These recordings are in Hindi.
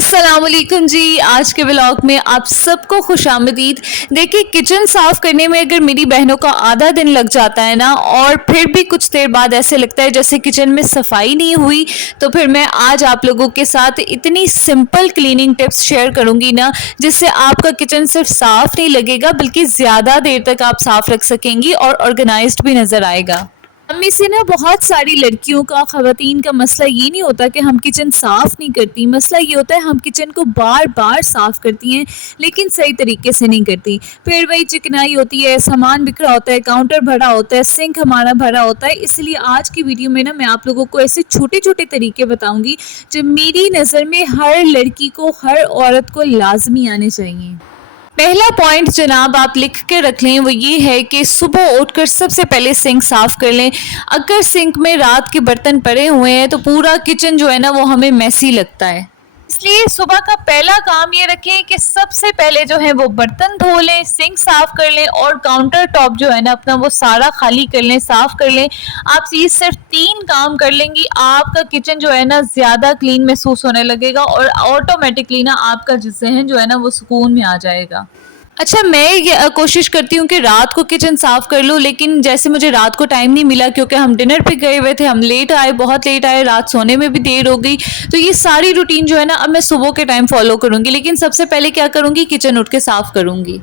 अस्सलाम वालेकुम जी। आज के व्लॉग में आप सबको खुशामदीद। देखिए, किचन साफ़ करने में अगर मेरी बहनों का आधा दिन लग जाता है ना, और फिर भी कुछ देर बाद ऐसे लगता है जैसे किचन में सफाई नहीं हुई, तो फिर मैं आज आप लोगों के साथ इतनी सिंपल क्लीनिंग टिप्स शेयर करूंगी ना, जिससे आपका किचन सिर्फ साफ़ नहीं लगेगा बल्कि ज़्यादा देर तक आप साफ़ रख सकेंगी और ऑर्गेनाइज्ड भी नज़र आएगा। हम में से ना बहुत सारी लड़कियों का, ख़वातीन का मसला ये नहीं होता कि हम किचन साफ़ नहीं करती। मसला ये होता है हम किचन को बार बार साफ़ करती हैं लेकिन सही तरीके से नहीं करती। फिर वही चिकनाई होती है, सामान बिखरा होता है, काउंटर भरा होता है, सिंक हमारा भरा होता है। इसलिए आज की वीडियो में ना मैं आप लोगों को ऐसे छोटे छोटे तरीके बताऊँगी जो मेरी नज़र में हर लड़की को, हर औरत को लाजमी आने चाहिए। पहला पॉइंट जनाब आप लिख के रख लें, वो ये है कि सुबह उठकर सबसे पहले सिंक साफ़ कर लें। अगर सिंक में रात के बर्तन पड़े हुए हैं तो पूरा किचन जो है ना वो हमें मैसी लगता है। इसलिए सुबह का पहला काम ये रखें कि सबसे पहले जो है वो बर्तन धो लें, सिंक साफ़ कर लें और काउंटर टॉप जो है ना अपना वो सारा खाली कर लें, साफ़ कर लें। आप ये सिर्फ 3 काम कर लेंगी, आपका किचन जो है ना ज़्यादा क्लीन महसूस होने लगेगा और ऑटोमेटिकली ना आपका जहन जो है ना वो सुकून में आ जाएगा। अच्छा, मैं ये कोशिश करती हूँ कि रात को किचन साफ़ कर लूँ, लेकिन जैसे मुझे रात को टाइम नहीं मिला क्योंकि हम डिनर पे गए हुए थे, हम लेट आए, बहुत लेट आए, रात सोने में भी देर हो गई। तो ये सारी रूटीन जो है ना अब मैं सुबह के टाइम फ़ॉलो करूँगी, लेकिन सबसे पहले क्या करूँगी, किचन उठ के साफ़ करूँगी।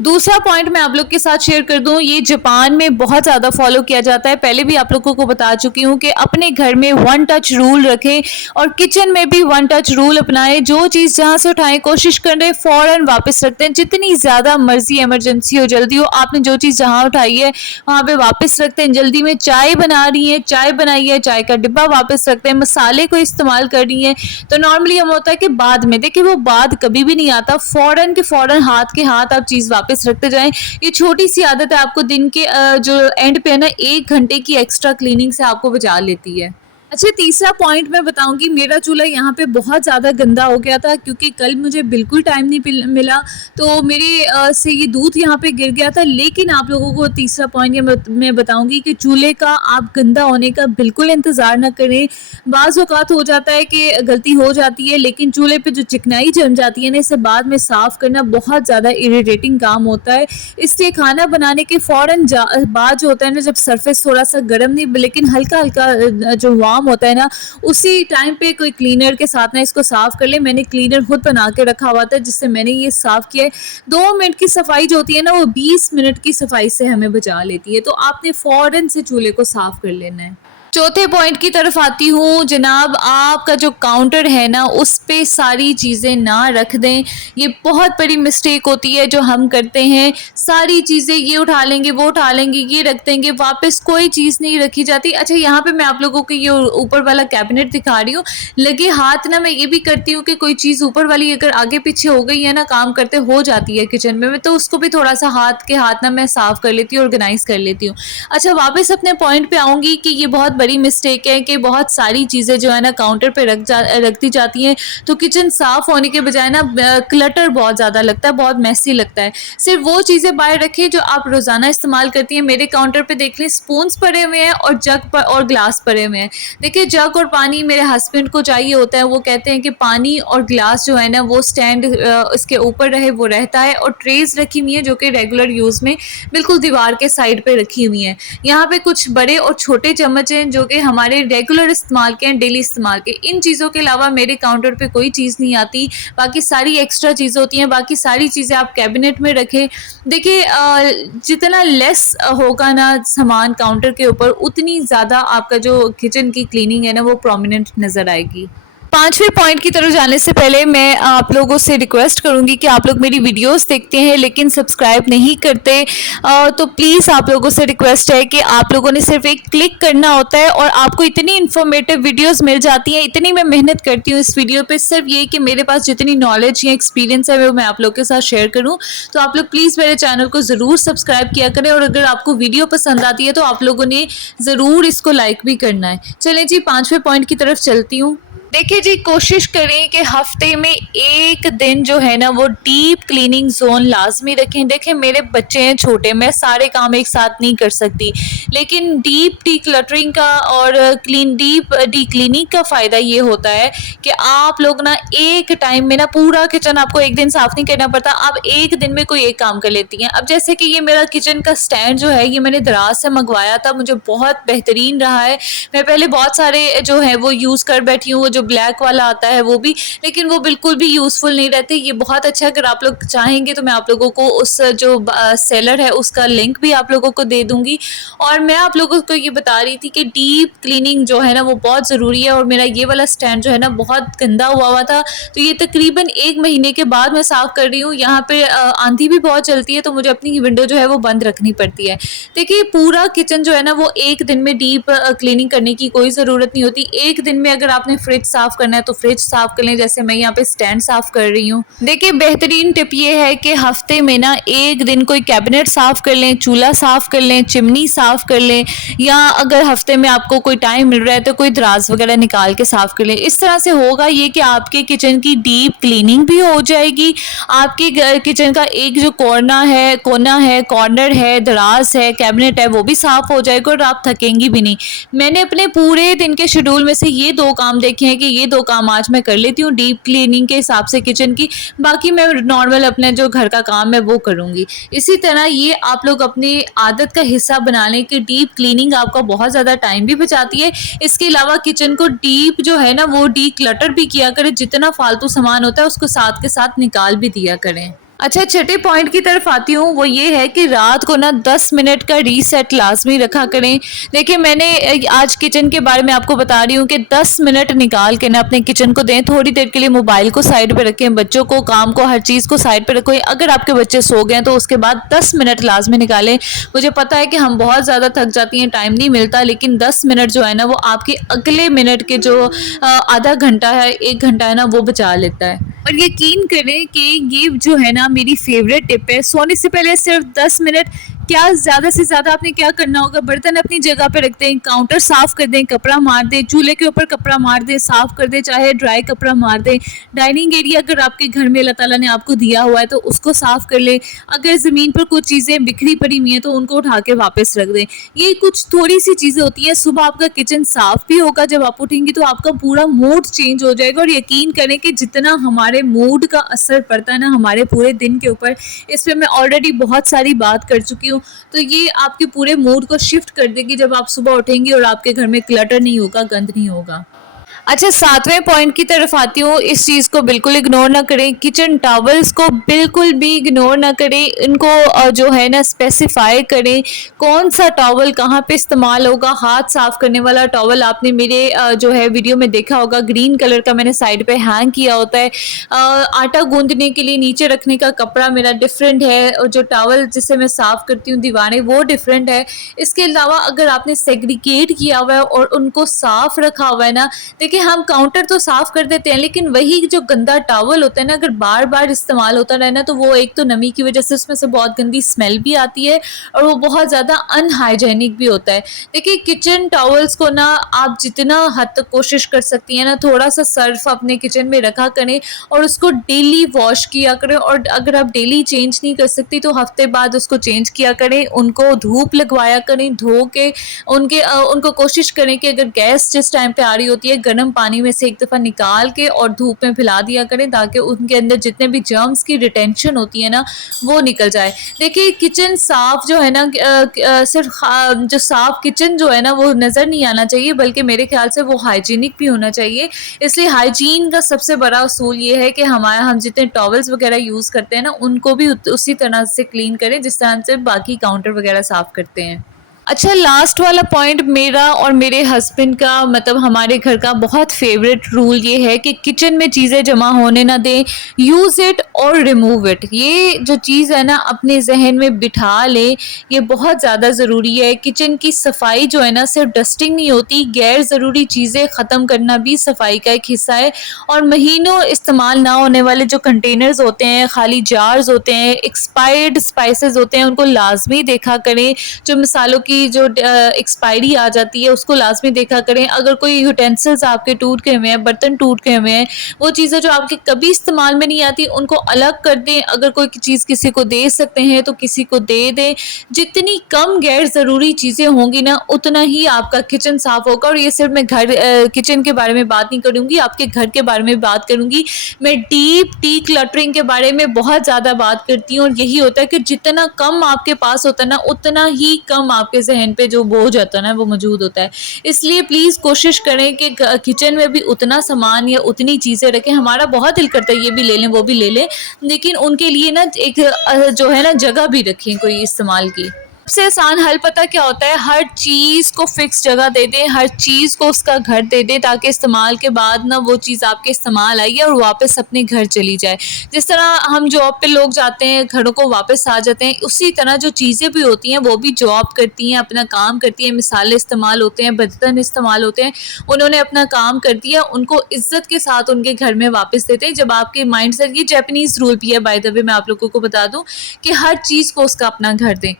दूसरा पॉइंट मैं आप लोग के साथ शेयर कर दूं, ये जापान में बहुत ज़्यादा फॉलो किया जाता है। पहले भी आप लोगों को बता चुकी हूँ कि अपने घर में 1 टच रूल रखें और किचन में भी 1 टच रूल अपनाएं। जो चीज़ जहाँ से उठाएं कोशिश करें फ़ौरन वापस रख दें। जितनी ज़्यादा मर्जी इमरजेंसी हो, जल्दी हो, आपने जो चीज़ जहाँ उठाई है वहाँ पे वापस रखते हैं। जल्दी में चाय बना रही हैं, चाय बनाई है, चाय का डिब्बा वापस रखते हैं। मसाले को इस्तेमाल कर रही हैं तो नॉर्मली हम होता है कि बाद में, देखिए वो बाद कभी भी नहीं आता, फ़ौरन के फ़ौरन हाथ के हाथ आप चीज़ वापस रखते जाएं। ये छोटी सी आदत है आपको दिन के जो एंड पे है ना 1 घंटे की एक्स्ट्रा क्लीनिंग से आपको बचा लेती है। अच्छा, तीसरा पॉइंट मैं बताऊंगी, मेरा चूल्हा यहाँ पे बहुत ज़्यादा गंदा हो गया था क्योंकि कल मुझे बिल्कुल टाइम नहीं मिला, तो मेरे से ये दूध यहाँ पे गिर गया था। लेकिन आप लोगों को तीसरा पॉइंट ये मैं बताऊंगी कि चूल्हे का आप गंदा होने का बिल्कुल इंतज़ार ना करें। बाज़ औक़ात हो जाता है कि गलती हो जाती है, लेकिन चूल्हे पर जो चिकनाई जम जाती है ना, इसे बाद में साफ़ करना बहुत ज़्यादा इरीटेटिंग काम होता है। इसलिए खाना बनाने के फ़ौरन बाद जो होता है ना, जब सरफेस थोड़ा सा गर्म नहीं लेकिन हल्का हल्का जो वार्म होता है ना, उसी टाइम पे कोई क्लीनर के साथ ना इसको साफ़ कर ले। मैंने क्लीनर खुद बना के रखा हुआ था जिससे मैंने ये साफ़ किया है। 2 मिनट की सफाई जो होती है ना वो 20 मिनट की सफाई से हमें बचा लेती है। तो आपने फ़ौरन से चूल्हे को साफ़ कर लेना है। चौथे पॉइंट की तरफ आती हूँ जनाब, आपका जो काउंटर है ना उस पे सारी चीज़ें ना रख दें। ये बहुत बड़ी मिस्टेक होती है जो हम करते हैं। सारी चीज़ें ये उठा लेंगे, वो उठा लेंगे, ये रख देंगे, वापस कोई चीज़ नहीं रखी जाती। अच्छा, यहाँ पे मैं आप लोगों को ये ऊपर वाला कैबिनेट दिखा रही हूँ। लगे हाथ ना मैं ये भी करती हूँ कि कोई चीज़ ऊपर वाली अगर आगे पीछे हो गई है ना, काम करते हो जाती है किचन में, तो उसको भी थोड़ा सा हाथ के हाथ ना मैं साफ़ कर लेती हूँ, ऑर्गेनाइज़ कर लेती हूँ। अच्छा, वापस अपने पॉइंट पे आऊँगी कि ये बहुत बड़ी मिस्टेक है कि बहुत सारी चीज़ें जो है ना काउंटर पे रख दी जाती हैं, तो किचन साफ़ होने के बजाय ना क्लटर बहुत ज़्यादा लगता है, बहुत मैसी लगता है। सिर्फ वो चीज़ें बाहर रखें जो आप रोज़ाना इस्तेमाल करती हैं। मेरे काउंटर पे देख लें, स्पून्स पड़े हुए हैं और जग और ग्लास पड़े हुए हैं। देखिए, जग और पानी मेरे हस्बैंड को चाहिए होता है। वो कहते हैं कि पानी और ग्लास जो है ना वो स्टैंड इसके ऊपर रहे, वो रहता है। और ट्रेज़ रखी हुई है जो कि रेगुलर यूज़ में बिल्कुल दीवार के साइड पे रखी हुई हैं। यहाँ पे कुछ बड़े और छोटे चम्मच हैं जो कि हमारे रेगुलर इस्तेमाल के हैं, डेली इस्तेमाल के। इन चीज़ों के अलावा मेरे काउंटर पे कोई चीज़ नहीं आती, बाकी सारी एक्स्ट्रा चीज़ें होती हैं। बाकी सारी चीज़ें आप कैबिनेट में रखें। देखिए, जितना लेस होगा ना सामान काउंटर के ऊपर, उतनी ज़्यादा आपका जो किचन की क्लीनिंग है ना वो प्रोमिनेंट नज़र आएगी। 5वें पॉइंट की तरफ जाने से पहले मैं आप लोगों से रिक्वेस्ट करूंगी कि आप लोग मेरी वीडियोस देखते हैं लेकिन सब्सक्राइब नहीं करते, तो प्लीज़ आप लोगों से रिक्वेस्ट है कि आप लोगों ने सिर्फ एक क्लिक करना होता है और आपको इतनी इन्फॉर्मेटिव वीडियोस मिल जाती हैं। इतनी मैं मेहनत करती हूँ इस वीडियो पे, सिर्फ ये कि मेरे पास जितनी नॉलेज या एक्सपीरियंस है वो मैं आप लोग के साथ शेयर करूँ। तो आप लोग प्लीज़ मेरे चैनल को ज़रूर सब्सक्राइब किया करें और अगर आपको वीडियो पसंद आती है तो आप लोगों ने ज़रूर इसको लाइक भी करना है। चलें जी, 5वें पॉइंट की तरफ चलती हूँ। देखिए जी, कोशिश करें कि हफ्ते में 1 दिन जो है ना वो डीप क्लीनिंग ज़ोन लाज़मी रखें। देखिए मेरे बच्चे हैं छोटे, मैं सारे काम एक साथ नहीं कर सकती, लेकिन डीप डिक्लटरिंग का और डीप डीक्लीनिंग का फ़ायदा ये होता है कि आप लोग ना एक टाइम में ना पूरा किचन आपको एक दिन साफ़ नहीं करना पड़ता, आप एक दिन में कोई एक काम कर लेती हैं। अब जैसे कि ये मेरा किचन का स्टैंड जो है, ये मैंने दराज़ से मँगवाया था, मुझे बहुत बेहतरीन रहा है। मैं पहले बहुत सारे जो है वो यूज़ कर बैठी हूँ, वो जो ब्लैक वाला आता है वो भी, लेकिन वो बिल्कुल भी यूज़फुल नहीं रहते। ये बहुत अच्छा है, अगर आप लोग चाहेंगे तो मैं आप लोगों को उस जो सेलर है उसका लिंक भी आप लोगों को दे दूँगी। और मैं आप लोगों को ये बता रही थी कि डीप क्लीनिंग जो है ना वो बहुत ज़रूरी है, और मेरा ये वाला स्टैंड जो है ना बहुत गंदा हुआ था, तो ये तकरीबन 1 महीने के बाद मैं साफ़ कर रही हूँ। यहाँ पे आंधी भी बहुत चलती है, तो मुझे अपनी विंडो जो है वो बंद रखनी पड़ती है। देखिए पूरा किचन जो है ना वो एक दिन में डीप क्लीनिंग करने की कोई ज़रूरत नहीं होती। एक दिन में अगर आपने फ्रिज साफ़ करना है तो फ्रिज साफ़ कर लें, जैसे मैं यहाँ पे स्टैंड साफ़ कर रही हूँ। देखिए बेहतरीन टिप ये है कि हफ्ते में ना एक दिन कोई कैबिनेट साफ़ कर लें, चूल्हा साफ़ कर लें, चिमनी साफ़ कर लें, या अगर हफ्ते में आपको कोई टाइम मिल रहा है तो कोई दराज वगैरह निकाल के साफ़ कर लें। इस तरह से होगा ये कि आपके किचन की डीप क्लीनिंग भी हो जाएगी, आपके किचन का एक जो कोना है, कॉर्नर है, दराज है, कैबिनेट है, वो भी साफ़ हो जाएगा और आप थकेंगी भी नहीं। मैंने अपने पूरे दिन के शेड्यूल में से ये 2 काम देखे हैं कि ये 2 काम आज मैं कर लेती हूँ डीप क्लीनिंग के हिसाब से किचन की, बाकी मैं नॉर्मल अपने जो घर का काम है वो करूँगी। इसी तरह ये आप लोग अपनी आदत का हिस्सा बना लें कि डीप क्लीनिंग आपका बहुत ज़्यादा टाइम भी बचाती है। इसके अलावा किचन को डीप जो है ना वो डिक्लटर भी किया करें, जितना फालतू सामान होता है उसको साथ के साथ निकाल भी दिया करें। अच्छा, छठे पॉइंट की तरफ आती हूँ, वो ये है कि रात को ना 10 मिनट का रीसेट लाज़मी रखा करें। देखिए मैंने आज किचन के बारे में आपको बता रही हूँ कि 10 मिनट निकाल के ना अपने किचन को दें, थोड़ी देर के लिए मोबाइल को साइड पे रखें, बच्चों को, काम को, हर चीज़ को साइड पे रखें। अगर आपके बच्चे सो गए हैं तो उसके बाद 10 मिनट लाज़मी निकालें। मुझे पता है कि हम बहुत ज़्यादा थक जाती हैं, टाइम नहीं मिलता, लेकिन 10 मिनट जो है ना वो आपके अगले मिनट के जो आधा घंटा है, 1 घंटा है ना वो बचा लेता है। और यकीन करें कि ये जो है ना मेरी फेवरेट टिप है, सोने से पहले सिर्फ 10 मिनट, क्या ज़्यादा से ज़्यादा आपने क्या करना होगा, बर्तन अपनी जगह पे रख दें, काउंटर साफ़ कर दें, कपड़ा मार दें, चूल्हे के ऊपर कपड़ा मार दें, साफ़ कर दें, चाहे ड्राई कपड़ा मार दें। डाइनिंग एरिया अगर आपके घर में अल्लाह ताला ने आपको दिया हुआ है तो उसको साफ़ कर लें। अगर ज़मीन पर कुछ चीज़ें बिखरी पड़ी हुई हैं तो उनको उठा के वापस रख दें। ये कुछ थोड़ी सी चीज़ें होती हैं, सुबह आपका किचन साफ़ भी होगा, जब आप उठेंगी तो आपका पूरा मूड चेंज हो जाएगा। और यकीन करें कि जितना हमारे मूड का असर पड़ता है ना हमारे पूरे दिन के ऊपर, इस पे मैं ऑलरेडी बहुत सारी बात कर चुकी हूँ, तो ये आपके पूरे मूड को शिफ्ट कर देगी जब आप सुबह उठेंगी और आपके घर में क्लटर नहीं होगा, गंद नहीं होगा। अच्छा, 7वें पॉइंट की तरफ आती हूँ, इस चीज़ को बिल्कुल इग्नोर ना करें, किचन टॉवल्स को बिल्कुल भी इग्नोर ना करें, इनको जो है ना स्पेसिफाई करें कौन सा टॉवल कहाँ पे इस्तेमाल होगा। हाथ साफ़ करने वाला टॉवल आपने मेरे जो है वीडियो में देखा होगा, ग्रीन कलर का मैंने साइड पे हैंग किया होता है। आटा गूंदने के लिए नीचे रखने का कपड़ा मेरा डिफरेंट है, और जो टॉवल जिससे मैं साफ़ करती हूँ दीवारें, वो डिफरेंट है। इसके अलावा अगर आपने सेग्रीगेट किया हुआ है और उनको साफ़ रखा हुआ है ना, देखिए हम काउंटर तो साफ़ कर देते हैं, लेकिन वही जो गंदा टॉवल होता है ना, अगर बार बार इस्तेमाल होता रहे ना, तो वो एक तो नमी की वजह से उसमें से बहुत गंदी स्मेल भी आती है और वो बहुत ज़्यादा अनहाइजेनिक भी होता है। देखिए किचन टॉवल्स को ना आप जितना हद तक कोशिश कर सकती हैं ना, थोड़ा सा सर्फ अपने किचन में रखा करें और उसको डेली वॉश किया करें, और अगर आप डेली चेंज नहीं कर सकती तो हफ्ते बाद उसको चेंज किया करें, उनको धूप लगवाया करें, धो के उनको कोशिश करें कि अगर गैस जिस टाइम पे आ रही होती है, गर्म पानी में से एक दफ़ा निकाल के और धूप में फैला दिया करें, ताकि उनके अंदर जितने भी जर्म्स की रिटेंशन होती है ना वो निकल जाए। देखिए किचन साफ़ जो है ना, सिर्फ जो साफ़ किचन जो है ना वो नज़र नहीं आना चाहिए, बल्कि मेरे ख्याल से वो हाइजीनिक भी होना चाहिए। इसलिए हाइजीन का सबसे बड़ा असूल ये है कि हम जितने टॉवल्स वगैरह यूज़ करते हैं ना, उनको भी उसी तरह से क्लीन करें जिस तरह से बाकी काउंटर वगैरह साफ़ करते हैं। अच्छा, लास्ट वाला पॉइंट मेरा और मेरे हस्बैंड का, मतलब हमारे घर का बहुत फेवरेट रूल ये है कि किचन में चीज़ें जमा होने ना दें, यूज़ इट और रिमूव इट। ये जो चीज़ है ना अपने जहन में बिठा लें, ये बहुत ज़्यादा ज़रूरी है। किचन की सफाई जो है ना सिर्फ डस्टिंग नहीं होती, गैर ज़रूरी चीज़ें ख़त्म करना भी सफाई का एक हिस्सा है। और महीनों इस्तेमाल ना होने वाले जो कंटेनर्स होते हैं, खाली जार्स होते हैं, एक्सपायर्ड स्पाइसेस होते हैं, उनको लाजमी देखा करें। जो मसालों की उसकी जो एक्सपायरी आ जाती है उसको लाज़मी देखा करें। अगर कोई यूटेंसिल्स आपके टूट गए हुए हैं, बर्तन टूट गए हुए हैं, वो चीज़ें जो आपके कभी इस्तेमाल में नहीं आती उनको अलग कर दें। अगर कोई चीज़ किसी को दे सकते हैं तो किसी को दे दें। जितनी कम गैर ज़रूरी चीज़ें होंगी ना उतना ही आपका किचन साफ़ होगा। और ये सिर्फ मैं किचन के बारे में बात नहीं करूँगी, आपके घर के बारे में बात करूँगी। मैं डीप डी-क्लटरिंग के बारे में बहुत ज़्यादा बात करती हूँ और यही होता है कि जितना कम आपके पास होता है ना उतना ही कम आपके ज़हन पे जो बोझ होता है ना वो मौजूद होता है। इसलिए प्लीज़ कोशिश करें कि किचन में भी उतना सामान या उतनी चीज़ें रखें। हमारा बहुत दिल करता है ये भी ले लें, वो भी ले लें, लेकिन उनके लिए ना एक जो है ना जगह भी रखें कोई इस्तेमाल की। सबसे आसान हल पता क्या होता है, हर चीज़ को फिक्स जगह दे दें, हर चीज़ को उसका घर दे दें ताकि इस्तेमाल के बाद ना वो चीज़ आपके इस्तेमाल आई है और वापस अपने घर चली जाए। जिस तरह हम जॉब पे लोग जाते हैं, घरों को वापस आ जाते हैं, उसी तरह जो चीज़ें भी होती हैं वो भी जॉब करती हैं, अपना काम करती हैं। मिसालें इस्तेमाल होते हैं, बर्तन इस्तेमाल होते हैं, उन्होंने अपना काम कर दिया, उनको इज़्ज़त के साथ उनके घर में वापस देते हैं। जब आपके माइंड सेट, ये जापानीज़ रूल भी है बाय द वे, मैं आप लोगों को बता दूँ कि हर चीज़ को उसका अपना घर दें।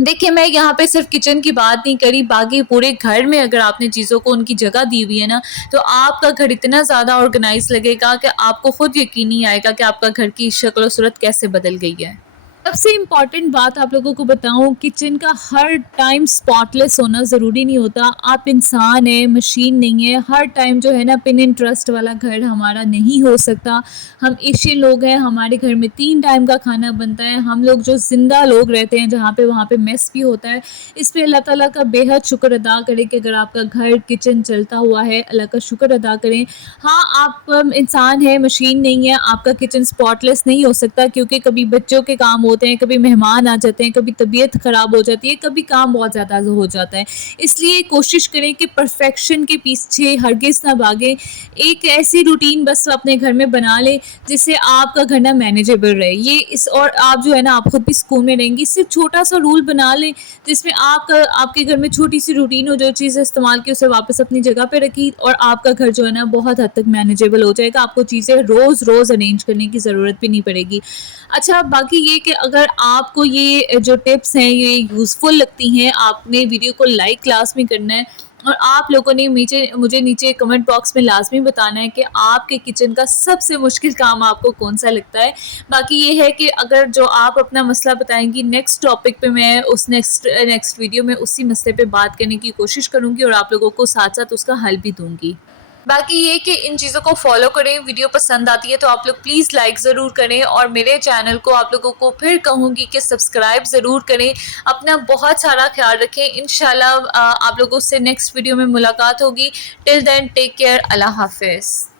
देखिए, मैं यहाँ पे सिर्फ़ किचन की बात नहीं करी, बाकी पूरे घर में अगर आपने चीज़ों को उनकी जगह दी हुई है ना, तो आपका घर इतना ज़्यादा ऑर्गनाइज़ लगेगा कि आपको खुद यकीन नहीं आएगा कि आपका घर की शक्ल और सूरत कैसे बदल गई है। सबसे इम्पॉर्टेंट बात आप लोगों को बताऊँ, किचन का हर टाइम स्पॉटलेस होना ज़रूरी नहीं होता। आप इंसान हैं, मशीन नहीं है। हर टाइम जो है ना पिन इंटरेस्ट वाला घर हमारा नहीं हो सकता। हम एशियन लोग हैं, हमारे घर में 3 टाइम का खाना बनता है। हम लोग जो ज़िंदा लोग रहते हैं जहाँ पे, वहाँ पे मेस भी होता है। इस पे अल्लाह ताला का बेहद शुक्र अदा करें कि अगर आपका घर किचन चलता हुआ है, अल्लाह का शुक्र अदा करें। हाँ, आप इंसान हैं, मशीन नहीं है। आपका किचन स्पॉटलेस नहीं हो सकता क्योंकि कभी बच्चों के काम होते हैं, कभी मेहमान आ जाते हैं, कभी तबीयत ख़राब हो जाती है, कभी काम बहुत ज़्यादा हो जाता है। इसलिए कोशिश करें कि परफेक्शन के पीछे हरगिज़ ना भागें। एक ऐसी रूटीन बस अपने घर में बना लें जिससे आपका घर ना मैनेजेबल रहे। ये इस और आप जो है ना आप खुद भी सुकून में रहेंगी। सिर्फ छोटा-सा रूल बना लें जिसमें आपके घर में छोटी-सी रूटीन हो, जो चीज़ इस्तेमाल की उसे वापस अपनी जगह पे रखी और आपका घर जो है ना बहुत हद तक मैनेजेबल हो जाएगा। आपको चीज़ें रोज़-रोज़ अरेंज करने की ज़रूरत भी नहीं पड़ेगी। अच्छा, बाकी ये कि अगर आपको ये जो टिप्स हैं ये यूज़फुल लगती हैं, आपने वीडियो को लाइक लाज़मी करना है और आप लोगों ने मुझे नीचे कमेंट बॉक्स में लाज़मी बताना है कि आपके किचन का सबसे मुश्किल काम आपको कौन-सा लगता है। बाकी ये है कि अगर जो आप अपना मसला बताएँगी नेक्स्ट टॉपिक पे, मैं उस नेक्स्ट वीडियो में उसी मसले पे बात करने की कोशिश करूँगी और आप लोगों को साथ-साथ उसका हल भी दूँगी। बाकी ये कि इन चीज़ों को फॉलो करें। वीडियो पसंद आती है तो आप लोग प्लीज़ लाइक ज़रूर करें और मेरे चैनल को आप लोगों को फिर कहूँगी कि सब्सक्राइब ज़रूर करें। अपना बहुत सारा ख्याल रखें। इंशाल्लाह आप लोगों से नेक्स्ट वीडियो में मुलाकात होगी। Till then take care. अल्लाह हाफ़िज़।